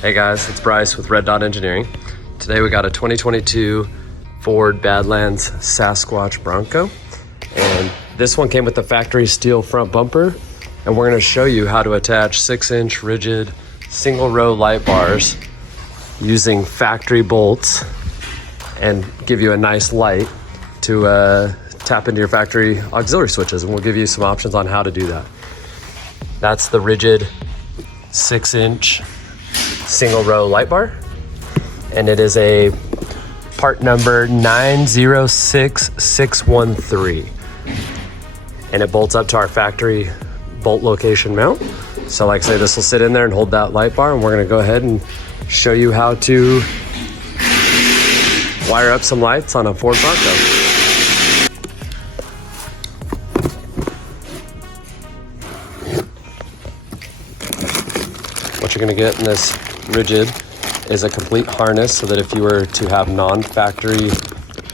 Hey guys, it's Bryce with Red Dot Engineering. Today we got a 2022 Ford Badlands Sasquatch Bronco. And this one came with the factory steel front bumper. And we're gonna show you how to attach 6-inch rigid single row light bars using factory bolts and give you a nice light to tap into your factory auxiliary switches. And we'll give you some options on how to do that. That's the rigid 6-inch single row light bar, and it is a part number 906613, and it bolts up to our factory bolt location mount. So like I say, this will sit in there and hold that light bar, and we're going to go ahead and show you how to wire up some lights on a Ford Bronco. What you're going to get in this rigid is a complete harness, so that if you were to have non-factory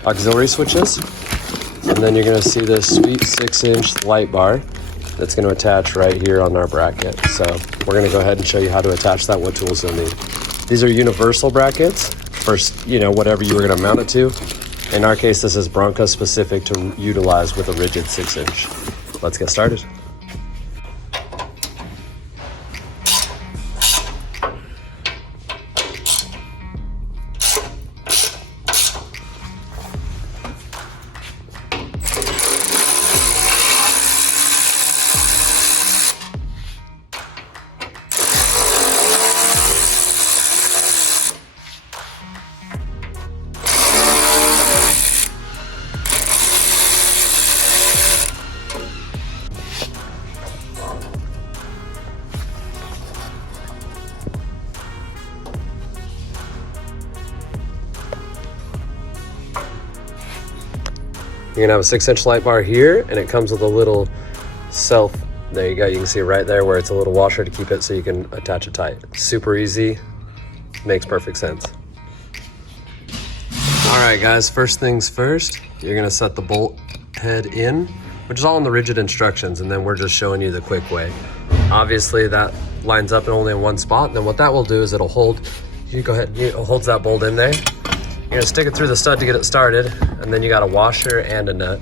auxiliary switches, and then you're going to see this sweet 6-inch light bar that's going to attach right here on our bracket. So we're going to go ahead and show you how to attach that, what tools you'll need. These are universal brackets for, whatever you were going to mount it to. In our case, this is Bronco specific to utilize with a rigid 6-inch. Let's get started. You're gonna have a 6-inch light bar here, and it comes with a little self. There you go. You can see right there where it's a little washer to keep it so you can attach it tight. Super easy, makes perfect sense. All right, guys, first things first, you're gonna set the bolt head in, which is all in the rigid instructions, and then we're just showing you the quick way. Obviously, that lines up only in one spot. Then what that will do is it'll hold, you go ahead, it holds that bolt in there. You're gonna stick it through the stud to get it started, and then you got a washer and a nut.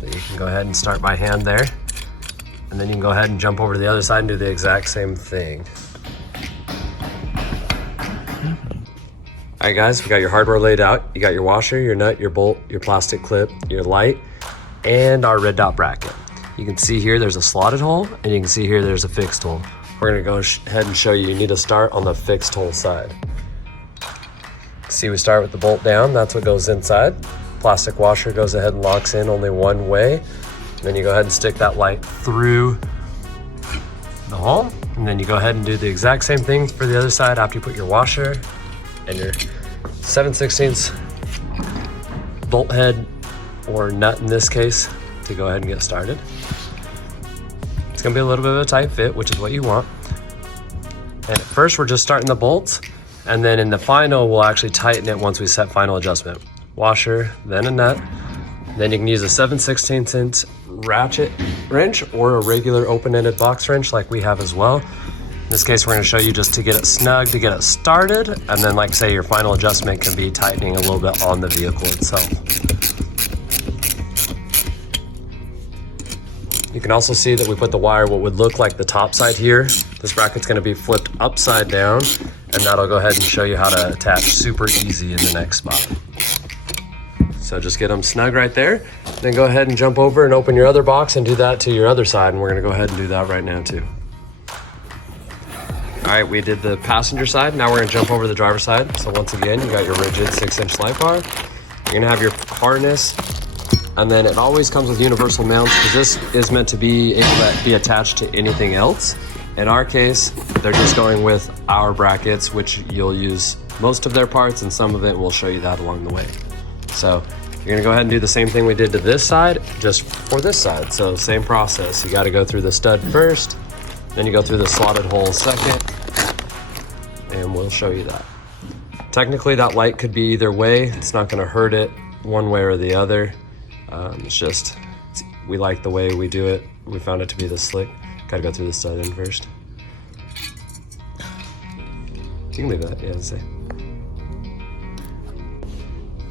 So you can go ahead and start by hand there, and then you can go ahead and jump over to the other side and do the exact same thing. All right, guys, we got your hardware laid out. You got your washer, your nut, your bolt, your plastic clip, your light, and our red dot bracket. You can see here there's a slotted hole, and you can see here there's a fixed hole. We're gonna go ahead and show you. You need to start on the fixed hole side. See, we start with the bolt down, that's what goes inside. Plastic washer goes ahead and locks in only one way. And then you go ahead and stick that light through the hole. And then you go ahead and do the exact same thing for the other side after you put your washer and your 7/16 bolt head, or nut in this case, to go ahead and get started. It's gonna be a little bit of a tight fit, which is what you want. And at first we're just starting the bolts. And then in the final, we'll actually tighten it once we set final adjustment. Washer, then a nut. Then you can use a 7/16 ratchet wrench or a regular open-ended box wrench like we have as well. In this case, we're gonna show you just to get it snug, to get it started. And then, like I say, your final adjustment can be tightening a little bit on the vehicle itself. You can also see that we put the wire, what would look like the top side here. This bracket's gonna be flipped upside down, and that'll go ahead and show you how to attach super easy in the next spot. So just get them snug right there, then go ahead and jump over and open your other box and do that to your other side, and we're gonna go ahead and do that right now too. All right, we did the passenger side, now we're gonna jump over to the driver's side. So once again, you got your rigid 6-inch light bar. You're gonna have your harness, and then it always comes with universal mounts, because this is meant to be able to be attached to anything else. In our case, they're just going with our brackets, which you'll use most of their parts, and some of it, we'll show you that along the way. So you're gonna go ahead and do the same thing we did to this side, just for this side. So same process. You gotta go through the stud first, then you go through the slotted hole second, and we'll show you that. Technically, that light could be either way. It's not gonna hurt it one way or the other. We like the way we do it. We found it to be this slick. Gotta go through the stud end first. You can leave that, yeah, say.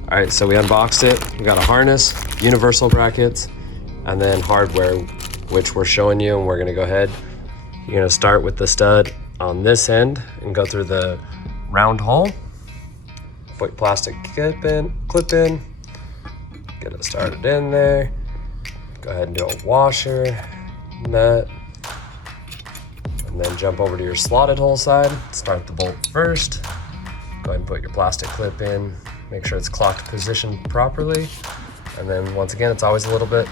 All right, so we unboxed it. We got a harness, universal brackets, and then hardware, which we're showing you, and we're gonna go ahead. You're gonna start with the stud on this end and go through the round hole. Put your plastic clip in, get it started in there. Go ahead and do a washer, nut, and then jump over to your slotted hole side. Start the bolt first. Go ahead and put your plastic clip in. Make sure it's clocked positioned properly. And then once again, it's always a little bit,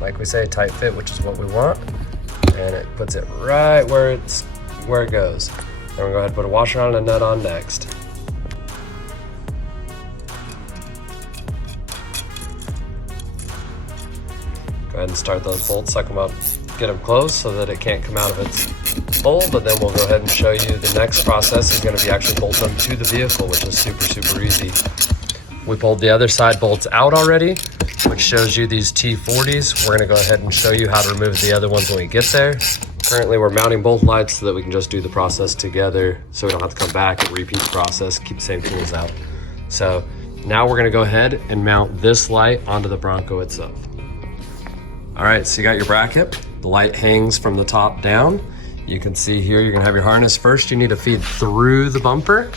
like we say, tight fit, which is what we want. And it puts it right where it goes. Then we'll go ahead and put a washer on and a nut on next. Go ahead and start those bolts, suck them up, get them closed so that it can't come out of its hole. But then we'll go ahead and show you the next process is going to be actually bolting them to the vehicle, which is super easy. We pulled the other side bolts out already, which shows you these T40s. We're going to go ahead and show you how to remove the other ones when we get there. Currently, we're mounting both lights so that we can just do the process together, so we don't have to come back and repeat the process, keep the same tools out. So now we're going to go ahead and mount this light onto the Bronco itself. All right, so you got your bracket. The light hangs from the top down. You can see here, you're gonna have your harness first. You need to feed through the bumper.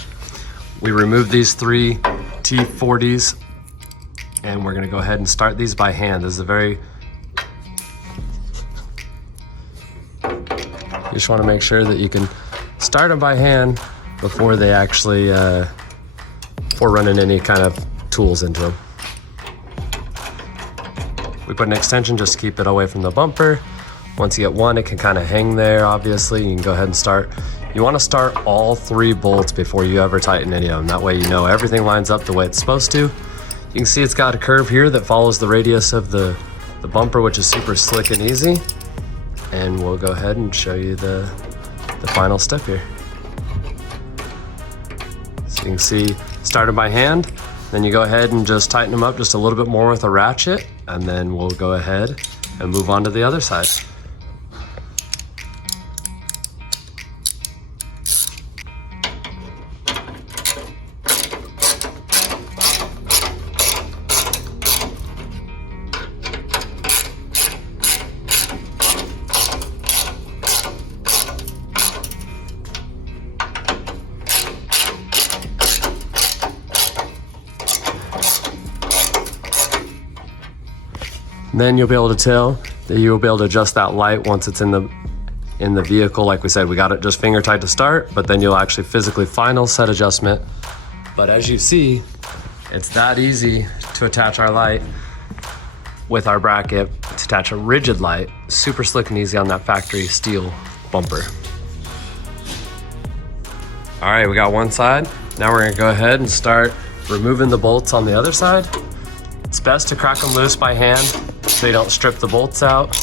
We removed these 3 T40s, and we're gonna go ahead and start these by hand. This is a very, you just wanna make sure that you can start them by hand before they actually, before running any kind of tools into them. We put an extension just to keep it away from the bumper. Once you get one, it can kind of hang there, obviously. You can go ahead and start. You want to start all 3 bolts before you ever tighten any of them. That way you know everything lines up the way it's supposed to. You can see it's got a curve here that follows the radius of the bumper, which is super slick and easy. And we'll go ahead and show you the final step here. So you can see, started by hand. Then you go ahead and just tighten them up just a little bit more with a ratchet, and then we'll go ahead and move on to the other side. Then you'll be able to tell that you'll be able to adjust that light once it's in the vehicle. Like we said, we got it just finger tight to start, but then you'll actually physically final set adjustment. But as you see, it's that easy to attach our light with our bracket, to attach a rigid light, super slick and easy on that factory steel bumper. All right, we got one side. Now we're gonna go ahead and start removing the bolts on the other side. It's best to crack them loose by hand so you don't strip the bolts out.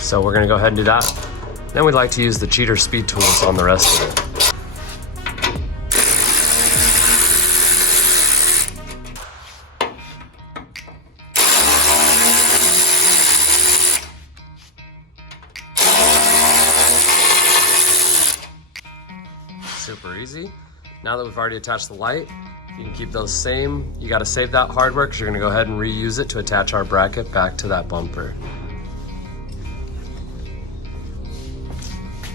So we're gonna go ahead and do that. Then we'd like to use the cheater speed tools on the rest of it. Super easy. Now that we've already attached the light, you can keep those same. You gotta save that hardware because you're gonna go ahead and reuse it to attach our bracket back to that bumper.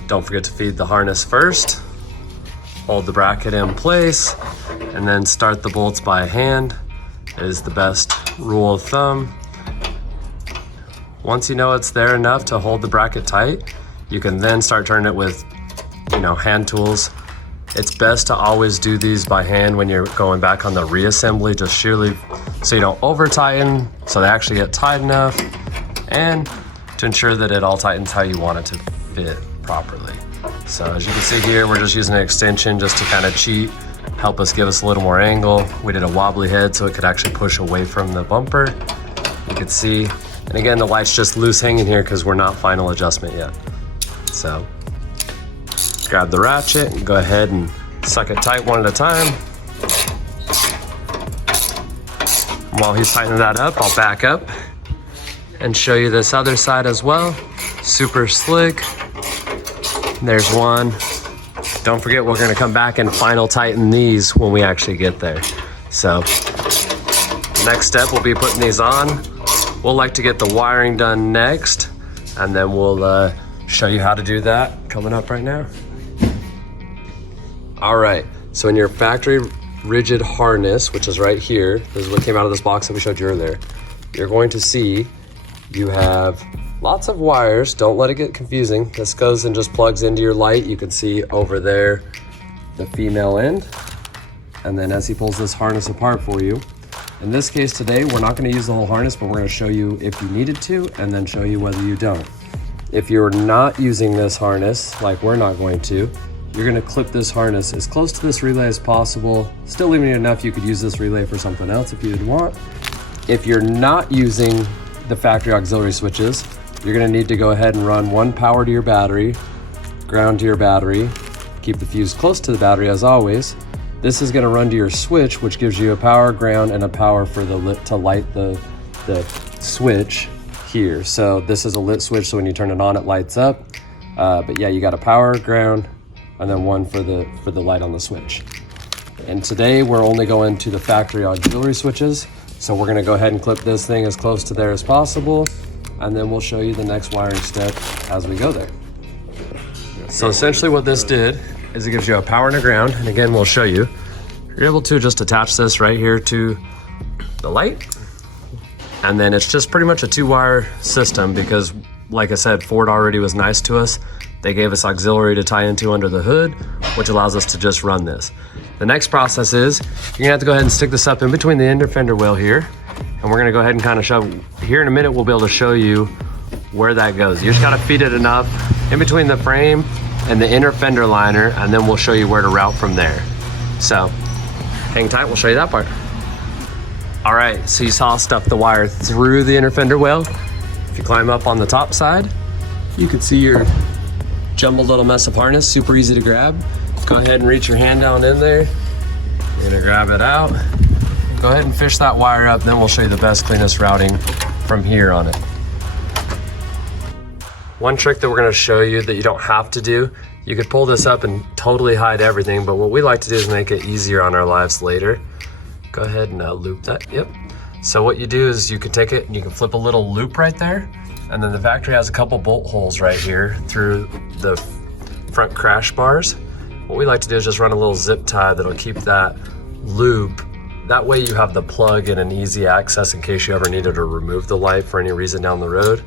Don't forget to feed the harness first. Hold the bracket in place and then start the bolts by hand. It is the best rule of thumb. Once you know it's there enough to hold the bracket tight, you can then start turning it with, hand tools. It's best to always do these by hand when you're going back on the reassembly, just sheerly so you don't over tighten, so they actually get tight enough, and to ensure that it all tightens how you want it to fit properly. So as you can see here, we're just using an extension just to kind of cheat, help us give us a little more angle. We did a wobbly head so it could actually push away from the bumper. You can see, and again, the light's just loose hanging here because we're not final adjustment yet. So grab the ratchet and go ahead and suck it tight one at a time. While he's tightening that up, I'll back up and show you this other side as well. Super slick. There's one. Don't forget, we're gonna come back and final tighten these when we actually get there. So next step will be putting these on. We'll like to get the wiring done next, and then we'll show you how to do that coming up right now. All right, so in your factory rigid harness, which is right here, this is what came out of this box that we showed you earlier, you're going to see you have lots of wires. Don't let it get confusing. This goes and just plugs into your light. You can see over there the female end. And then as he pulls this harness apart for you, in this case today, we're not going to use the whole harness, but we're going to show you if you needed to, and then show you whether you don't. If you're not using this harness, like we're not going to, you're going to clip this harness as close to this relay as possible, still leaving it enough you could use this relay for something else if you did want. If you're not using the factory auxiliary switches, you're going to need to go ahead and run one power to your battery, ground to your battery, keep the fuse close to the battery as always. This is going to run to your switch, which gives you a power, ground, and a power for the lit to light the switch here. So this is a lit switch, so when you turn it on, it lights up. But yeah, you got a power, ground, and then one for the light on the switch. And today we're only going to the factory auxiliary switches. So we're going to go ahead and clip this thing as close to there as possible, and then we'll show you the next wiring step as we go there. So essentially what this did is it gives you a power and a ground, and again, we'll show you. You're able to just attach this right here to the light, and then it's just pretty much a 2-wire system because, like I said, Ford already was nice to us. They gave us auxiliary to tie into under the hood, which allows us to just run this. The next process is you're gonna have to go ahead and stick this up in between the inner fender well here, and we're gonna go ahead and kind of shove. Here in a minute, we'll be able to show you where that goes. You just gotta feed it enough in between the frame and the inner fender liner, and then we'll show you where to route from there. So hang tight, we'll show you that part. All right, so you saw us stuff the wire through the inner fender well. If you climb up on the top side, you can see your jumbled little mess of harness, super easy to grab. Go ahead and reach your hand down in there. You're gonna grab it out. Go ahead and fish that wire up, then we'll show you the best, cleanest routing from here on it. One trick that we're gonna show you that you don't have to do, you could pull this up and totally hide everything, but what we like to do is make it easier on our lives later. Go ahead and loop that, yep. So what you do is you can take it and you can flip a little loop right there, and then the factory has a couple bolt holes right here through the front crash bars. What we like to do is just run a little zip tie that'll keep that loop. That way you have the plug and an easy access in case you ever needed to remove the light for any reason down the road.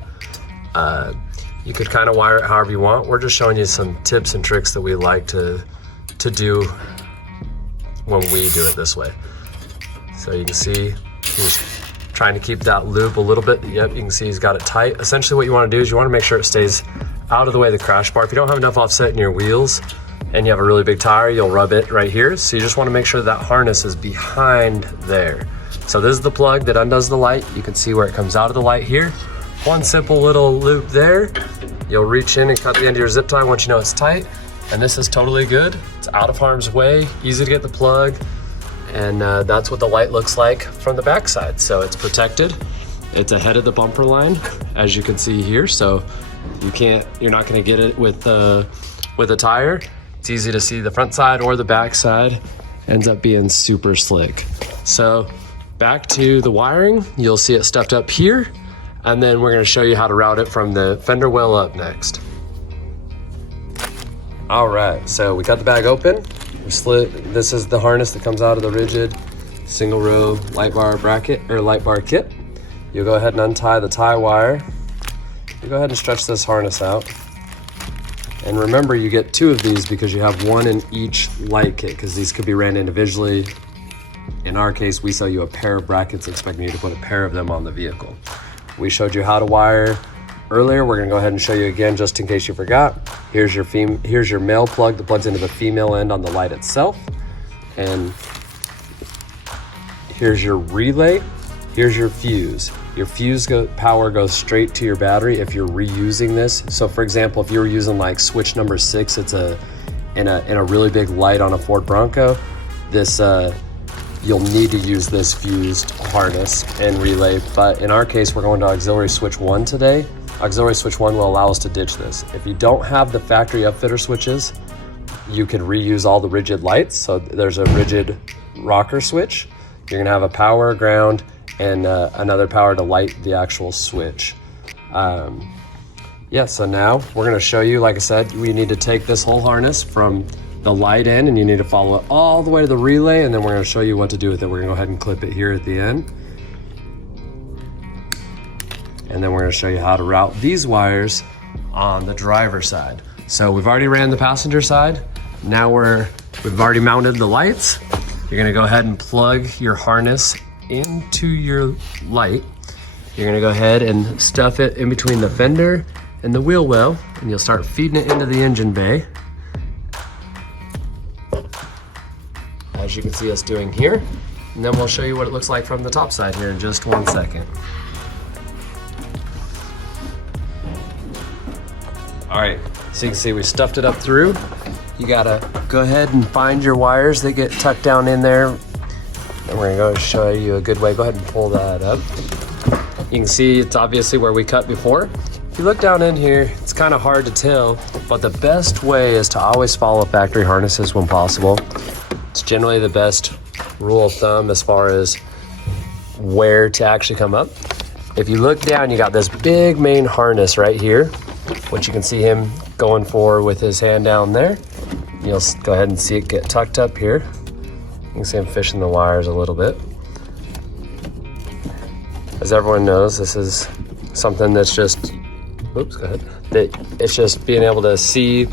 You could kind of wire it however you want. We're just showing you some tips and tricks that we like to do when we do it this way. So you can see he's trying to keep that loop a little bit. Yep, you can see he's got it tight. Essentially what you want to do is you want to make sure it stays out of the way of the crash bar. If you don't have enough offset in your wheels and you have a really big tire, you'll rub it right here. So you just want to make sure that harness is behind there. So this is the plug that undoes the light. You can see where it comes out of the light here. One simple little loop there. You'll reach in and cut the end of your zip tie once you know it's tight. And this is totally good. It's out of harm's way, easy to get the plug. And that's what the light looks like from the backside. So it's protected. It's ahead of the bumper line, as you can see here. So you're not gonna get it with a tire. It's easy to see the front side or the back side. Ends up being super slick. So back to the wiring, you'll see it stuffed up here. And then we're gonna show you how to route it from the fender well up next. All right, so we cut the bag open. We slid, this is the harness that comes out of the rigid single row light bar bracket or light bar kit. You'll go ahead and untie the tie wire. You go ahead and stretch this harness out. And remember, you get 2 of these because you have 1 in each light kit, because these could be ran individually. In our case, we sell you a pair of brackets expecting you to put a pair of them on the vehicle. We showed you how to wire earlier. We're gonna go ahead and show you again just in case you forgot. Here's your male plug that plugs into the female end on the light itself. And here's your relay. Here's your fuse. Your fuse power goes straight to your battery if you're reusing this. So for example, if you were using like switch number 6, it's in a really big light on a Ford Bronco, this you'll need to use this fused harness and relay. But in our case, we're going to auxiliary switch 1 today. auxiliary switch 1 will allow us to ditch this. If you don't have the factory upfitter switches, you can reuse all the rigid lights. So there's a rigid rocker switch. You're gonna have a power, ground, and another power to light the actual switch. Yeah, so now we're gonna show you, like I said, we need to take this whole harness from the light end and you need to follow it all the way to the relay, and then we're gonna show you what to do with it. We're gonna go ahead and clip it here at the end. And then we're gonna show you how to route these wires on the driver's side. So we've already ran the passenger side. Now we've already mounted the lights. You're gonna go ahead and plug your harness into your light. You're gonna go ahead and stuff it in between the fender and the wheel well, and you'll start feeding it into the engine bay. As you can see us doing here. And then we'll show you what it looks like from the top side here in just 1 second. All right, so you can see we stuffed it up through. You gotta go ahead and find your wires that get tucked down in there. And we're gonna go show you a good way. Go ahead and pull that up. You can see it's obviously where we cut before. If you look down in here, it's kind of hard to tell, but the best way is to always follow factory harnesses when possible. It's generally the best rule of thumb as far as where to actually come up. If you look down, you got this big main harness right here, which you can see him going for with his hand down there. You'll go ahead and see it get tucked up here. You can see him fishing the wires a little bit. As everyone knows, this is something that's just, oops, go ahead. That it's just being able to see,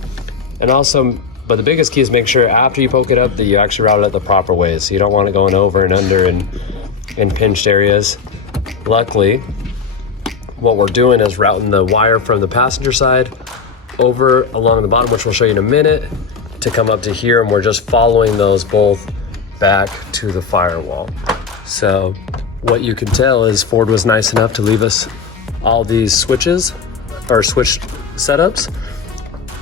and also, but the biggest key is make sure after you poke it up that you actually route it the proper way. So you don't want it going over and under and in pinched areas. Luckily, what we're doing is routing the wire from the passenger side over along the bottom, which we'll show you in a minute, to come up to here, and we're just following those both back to the firewall. So what you can tell is Ford was nice enough to leave us all these switches, or switch setups.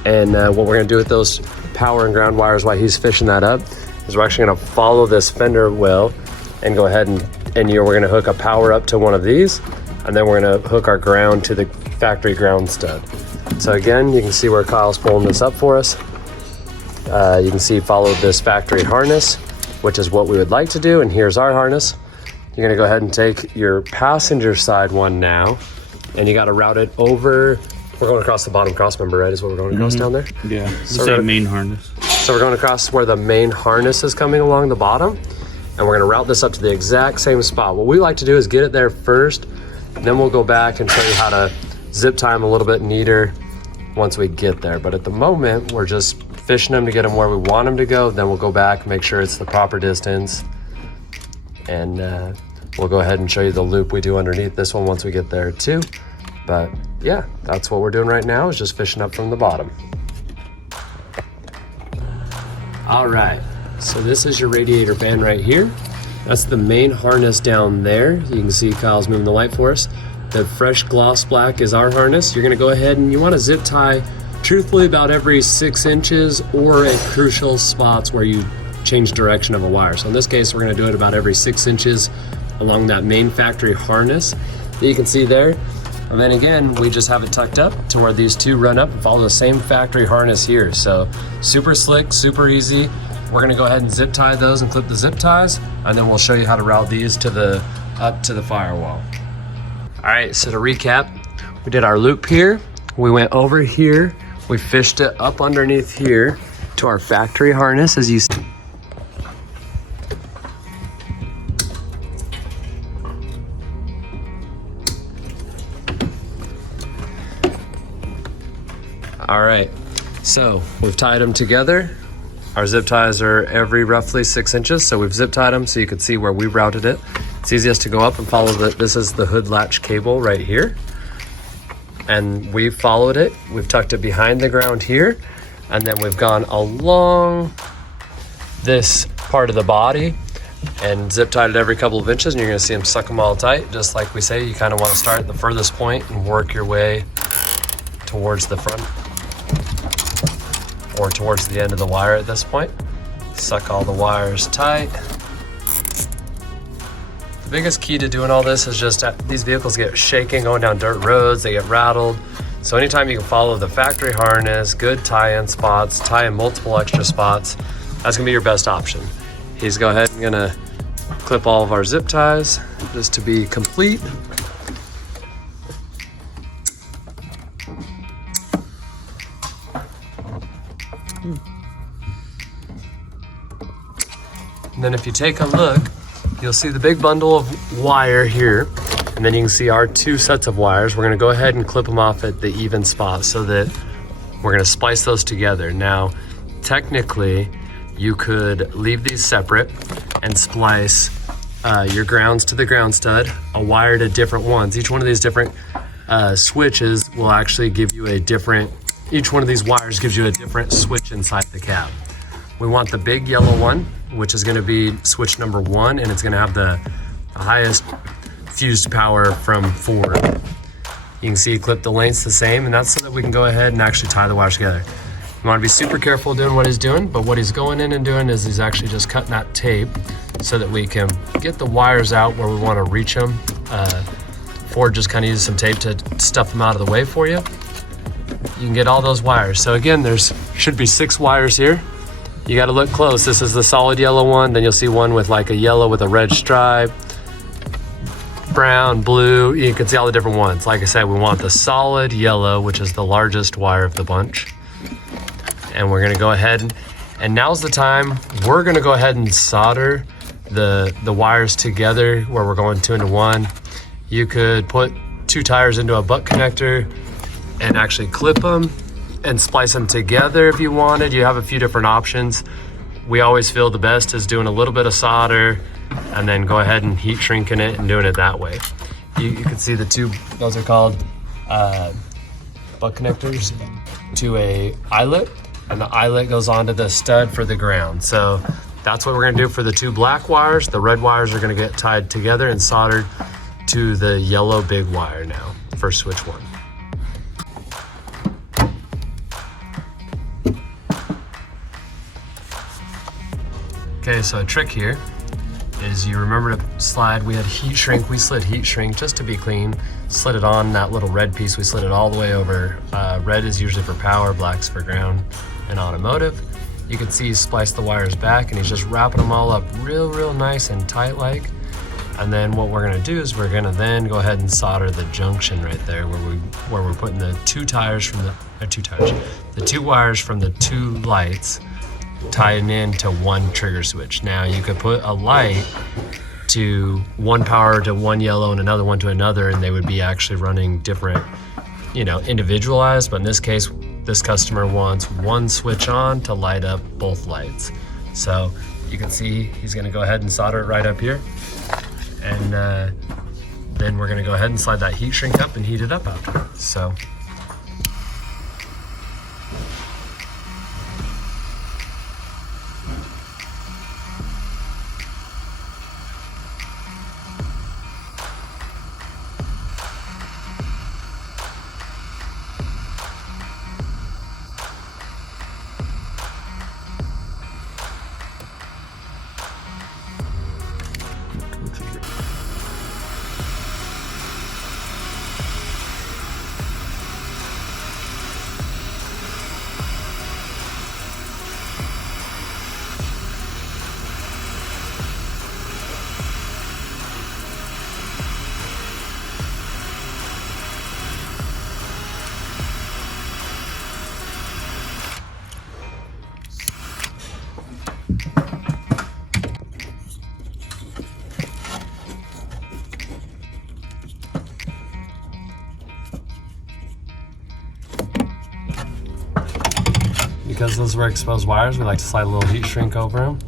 And what we're gonna do with those power and ground wires while he's fishing that up is we're actually gonna follow this fender well and go ahead and we're gonna hook a power up to one of these, and then we're gonna hook our ground to the factory ground stud. So again, you can see where Kyle's pulling this up for us. You can see follow this factory harness, which is what we would like to do, and here's our harness. You're gonna go ahead and take your passenger side one now, and you gotta route it over. We're going across the bottom cross member, right? Is what we're going across down there? Yeah, so the main harness. So we're going across where the main harness is coming along the bottom, and we're gonna route this up to the exact same spot. What we like to do is get it there first, and then we'll go back and show you how to zip tie them a little bit neater once we get there. But at the moment, we're just fishing them to get them where we want them to go. Then we'll go back, make sure it's the proper distance, and we'll go ahead and show you the loop we do underneath this one once we get there too. But yeah, that's what we're doing right now, is just fishing up from the bottom. All right, so this is your radiator band right here. That's the main harness down there. You can see Kyle's moving the light for us. The fresh gloss black is our harness. You're gonna go ahead and you wanna zip tie truthfully about every 6 inches, or at crucial spots where you change direction of a wire. So in this case, we're gonna do it about every 6 inches along that main factory harness that you can see there. And then again, we just have it tucked up to where these two run up and follow the same factory harness here. So super slick, super easy. We're gonna go ahead and zip tie those and clip the zip ties, and then we'll show you how to route these to up to the firewall. All right, so to recap, we did our loop here. We went over here. We fished it up underneath here to our factory harness, as you see. All right, so we've tied them together. Our zip ties are every roughly 6 inches, so we've zip tied them so you can see where we routed it. It's easiest to go up and follow this is the hood latch cable right here. And we've followed it. We've tucked it behind the ground here, and then we've gone along this part of the body and zip tied it every couple of inches, and you're gonna see them suck them all tight. Just like we say, you kind of want to start at the furthest point and work your way towards the front or towards the end of the wire at this point. Suck all the wires tight. The biggest key to doing all this is just these vehicles get shaking going down dirt roads, they get rattled. So anytime you can follow the factory harness, good tie-in spots, tie in multiple extra spots, that's gonna be your best option. He's go ahead and gonna clip all of our zip ties just to be complete. And then if you take a look, you'll see the big bundle of wire here. And then you can see our 2 sets of wires. We're gonna go ahead and clip them off at the even spot so that we're gonna splice those together. Now, technically, you could leave these separate and splice your grounds to the ground stud, a wire to different ones. Each one of these different switches will actually give you a different, each one of these wires gives you a different switch inside the cab. We want the big yellow one, which is gonna be switch number 1, and it's gonna have the highest fused power from Ford. You can see he clipped the lengths the same, and that's so that we can go ahead and actually tie the wires together. You wanna be super careful doing what he's doing, but what he's going in and doing is he's actually just cutting that tape so that we can get the wires out where we wanna reach them. Ford just kinda uses some tape to stuff them out of the way for you. You can get all those wires. So again, there's should be 6 wires here. You gotta look close. This is the solid yellow one. Then you'll see one with like a yellow with a red stripe, brown, blue. You can see all the different ones. Like I said, we want the solid yellow, which is the largest wire of the bunch. And we're gonna go ahead and now's the time. We're gonna go ahead and solder the wires together where we're going 2 into 1. You could put 2 tires into a butt connector and actually clip them and splice them together if you wanted. You have a few different options. We always feel the best is doing a little bit of solder and then go ahead and heat shrinking it and doing it that way. You can see the 2, those are called butt connectors to a eyelet, and the eyelet goes onto the stud for the ground. So that's what we're gonna do for the 2 black wires. The red wires are gonna get tied together and soldered to the yellow big wire now for switch 1. Okay, so a trick here is you remember to slide, we had heat shrink, we slid heat shrink just to be clean, slid it on that little red piece, we slid it all the way over. Red is usually for power, black's for ground and automotive. You can see he spliced the wires back and he's just wrapping them all up real nice and tight like. And then what we're gonna do is we're gonna then go ahead and solder the junction right there where we're putting the 2 tires from the 2 wires from the 2 lights tying into 1 trigger switch. Now you could put a light to 1 power to 1 yellow and another one to another, and they would be actually running different, individualized. But in this case, this customer wants 1 switch on to light up both lights. So you can see he's gonna go ahead and solder it right up here. And then we're gonna go ahead and slide that heat shrink up and heat it up after. So. Because those were exposed wires, we like to slide a little heat shrink over them.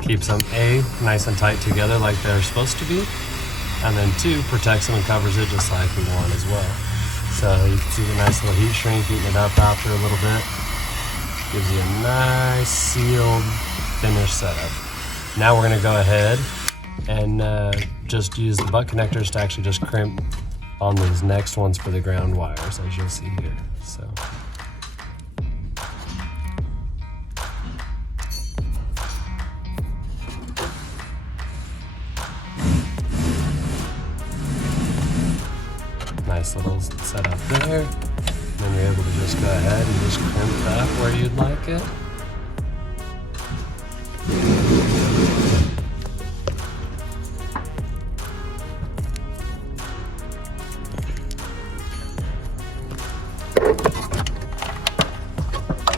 Keeps them A, nice and tight together like they're supposed to be, and then 2, protects them and covers it just like we want as well. So you can see the nice little heat shrink, heating it up after a little bit. Gives you a nice sealed finished setup. Now we're gonna go ahead and just use the butt connectors to actually just crimp on these next ones for the ground wires, as you'll see here. So. Nice little setup there. And then you're able to just go ahead and just crimp that where you'd like it.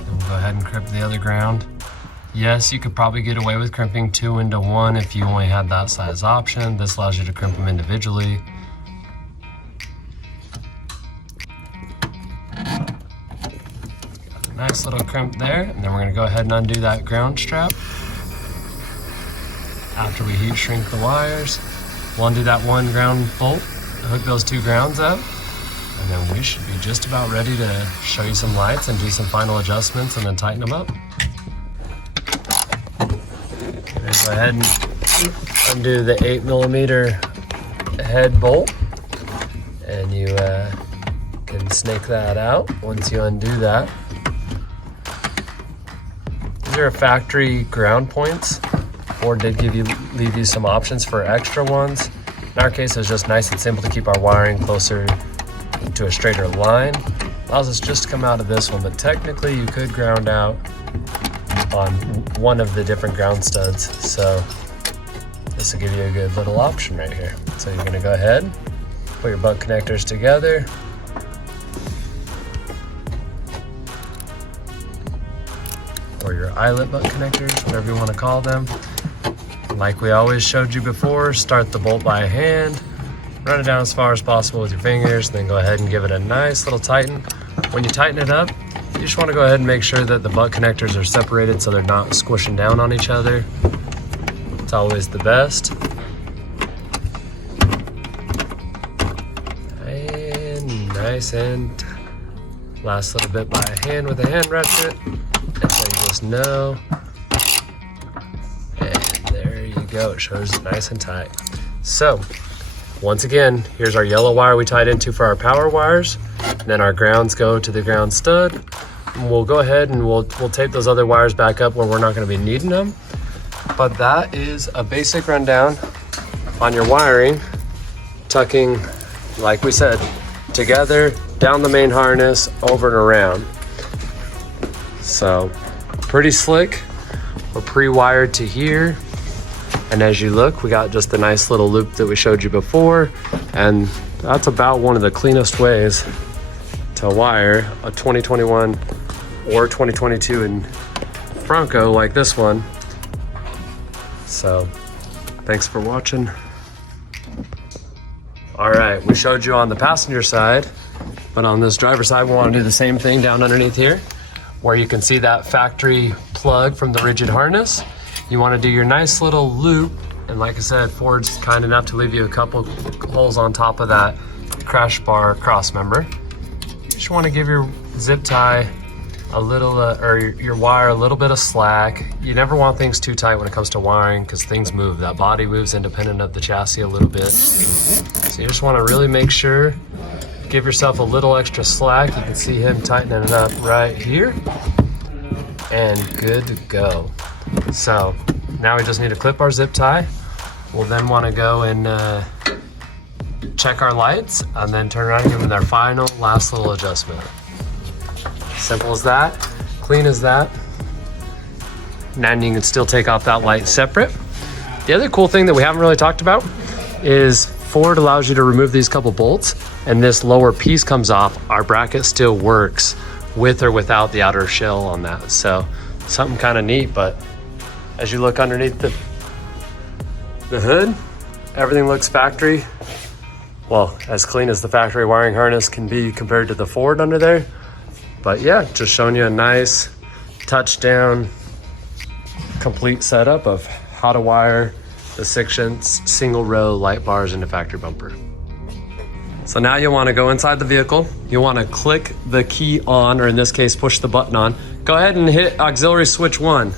And we'll go ahead and crimp the other ground. Yes, you could probably get away with crimping 2 into 1 if you only had that size option. This allows you to crimp them individually. Got a nice little crimp there, and then we're gonna go ahead and undo that ground strap. After we heat shrink the wires, we'll undo that one ground bolt, hook those 2 grounds up, and then we should be just about ready to show you some lights and do some final adjustments and then tighten them up. Go ahead and undo the 8mm head bolt, and you can snake that out once you undo that. These are factory ground points. Ford did leave you some options for extra ones. In our case, it was just nice and simple to keep our wiring closer to a straighter line. Allows us just to come out of this one, but technically you could ground out on one of the different ground studs. So this will give you a good little option right here. So you're gonna go ahead, put your butt connectors together. Or your eyelet butt connectors, whatever you wanna call them. Like we always showed you before, start the bolt by hand, run it down as far as possible with your fingers, then go ahead and give it a nice little tighten. When you tighten it up, you just want to go ahead and make sure that the butt connectors are separated so they're not squishing down on each other. It's always the best. And nice and last little bit by hand with a hand ratchet. And so you just know. And there you go. It shows it nice and tight. So once again, here's our yellow wire we tied into for our power wires. And then our grounds go to the ground stud. We'll go ahead and we'll tape those other wires back up where we're not going to be needing them. But that is a basic rundown on your wiring, tucking, like we said, together, down the main harness, over and around. So pretty slick. We're pre-wired to here. And as you look, we got just the nice little loop that we showed you before. And that's about one of the cleanest ways to wire a 2021 or 2022 in Bronco like this one. So thanks for watching. All right, we showed you on the passenger side, but on this driver's side, we want to do the same thing down underneath here, where you can see that factory plug from the rigid harness. You want to do your nice little loop, and like I said, Ford's kind enough to leave you a couple holes on top of that crash bar cross member. You just want to give your zip tie a little, or your wire a little bit of slack. You never want things too tight when it comes to wiring because things move. That body moves independent of the chassis a little bit. So you just want to really make sure, give yourself a little extra slack. You can see him tightening it up right here. And good to go. So now we just need to clip our zip tie. We'll then want to go and check our lights and then turn around and give them their final last little adjustment. Simple as that, clean as that. Now you can still take off that light separate. The other cool thing that we haven't really talked about is Ford allows you to remove these couple bolts and this lower piece comes off. Our bracket still works with or without the outer shell on that. So something kind of neat, but as you look underneath the hood, everything looks factory. Well, as clean as the factory wiring harness can be compared to the Ford under there. But yeah, just showing you a nice touchdown, complete setup of how to wire the 6-inch single row light bars in the factory bumper. So now you want to go inside the vehicle. You want to click the key on, or in this case, push the button on. Go ahead and hit auxiliary switch 1.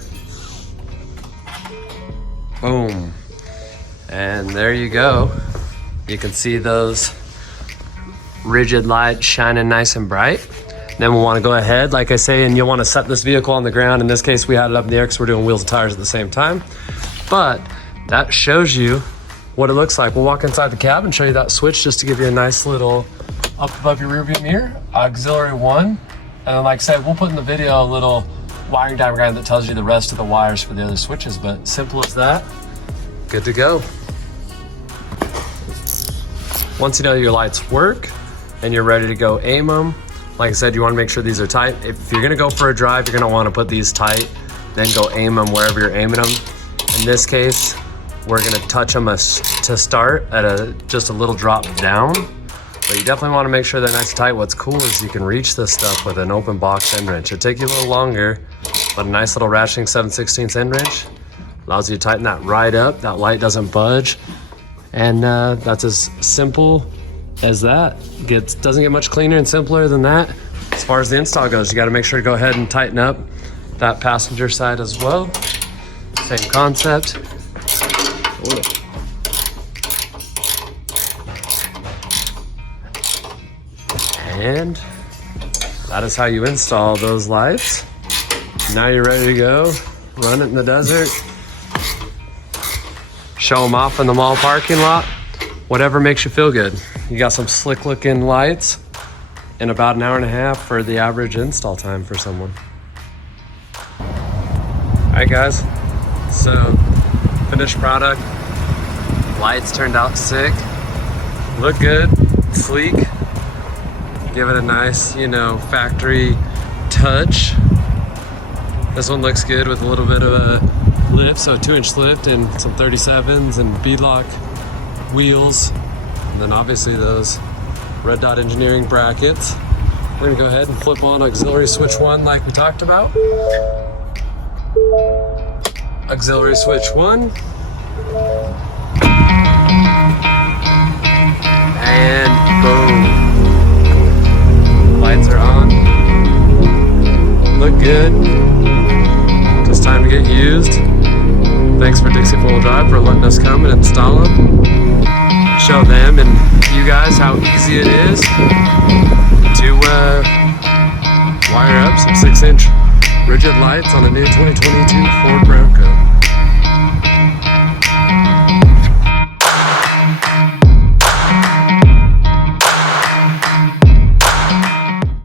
Boom. And there you go. You can see those rigid lights shining nice and bright. Then we'll want to go ahead, like I say, and you'll want to set this vehicle on the ground. In this case, we had it up in the air because we're doing wheels and tires at the same time. But that shows you what it looks like. We'll walk inside the cab and show you that switch just to give you a nice little up above your rear view mirror, auxiliary 1, and then like I said, we'll put in the video a little wiring diagram that tells you the rest of the wires for the other switches, but simple as that. Good to go. Once you know your lights work and you're ready to go aim them, like I said, you want to make sure these are tight. If you're going to go for a drive, you're going to want to put these tight, then go aim them wherever you're aiming them. In this case, we're going to touch them to start at just a little drop down, but you definitely want to make sure they're nice and tight. What's cool is you can reach this stuff with an open box end wrench. It'll take you a little longer, but a nice little ratcheting 7/16 end wrench allows you to tighten that right up. That light doesn't budge, and that's as simple as that. Doesn't get much cleaner and simpler than that. As far as the install goes, you got to make sure to go ahead and tighten up that passenger side as well. Same concept. And that is how you install those lights. Now you're ready to go, run it in the desert, show them off in the mall parking lot, whatever makes you feel good. You got some slick looking lights in about an hour and a half for the average install time for someone. All right guys, so finished product. Lights turned out sick, look good, sleek. Give it a nice, factory touch. This one looks good with a little bit of a lift, so a 2-inch lift and some 37s and beadlock wheels. And then obviously those red dot engineering brackets. We're gonna go ahead and flip on auxiliary switch 1 like we talked about. Auxiliary switch 1. And boom. Lights are on. Look good. Just time to get used. Thanks for Dixie 4-Wheel Drive for letting us come and install them. Show them and you guys how easy it is to wire up some 6-inch rigid lights on a new 2022 Ford Bronco.